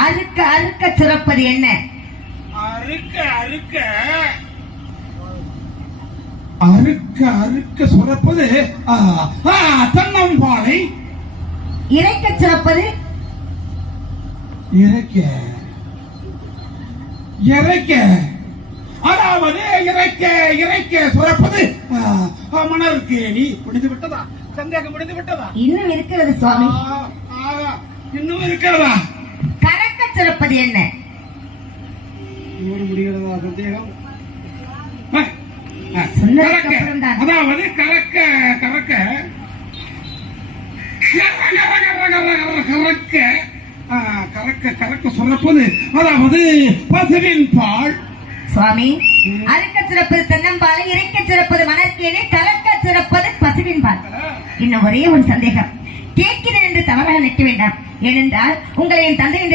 அறுக்க அறுக்க சுரப்பது என்ன? அறுக்க அறுக்க அறுக்க அறுக்க சுரப்பது தென்னம்பாலை. இறைக்க சுரப்பது? இறைக்க இறைக்க அதாவது இறைக்க இறைக்க சுரப்பது மணற்கேணி. முடிந்து விட்டதா? சந்தேகம் முடிந்து விட்டதா? இன்னும் இருக்கிறது சுவாமி. இன்னும் இருக்கிறதா? கறக்க சுரப்பது என்ன? முடிகிறதா சந்தேகம்? அதாவது கறக்க கறக்க கறக்க கறக்க கறக்க சுரப்பது அதாவது பசுவின் பால். சுவாமி, அறுக்க சிறப்பது தென்னம்பாலை, இறைக்க சிறப்பது மணற்கேணி, கலக்க சிறப்பது பசுவின் பால். இன்னும் ஒரே ஒரு சந்தேகம். கேட்கிறேன் என்று தவறாக நினைக்க வேண்டாம். ஏனென்றால் உங்களை என் தந்தை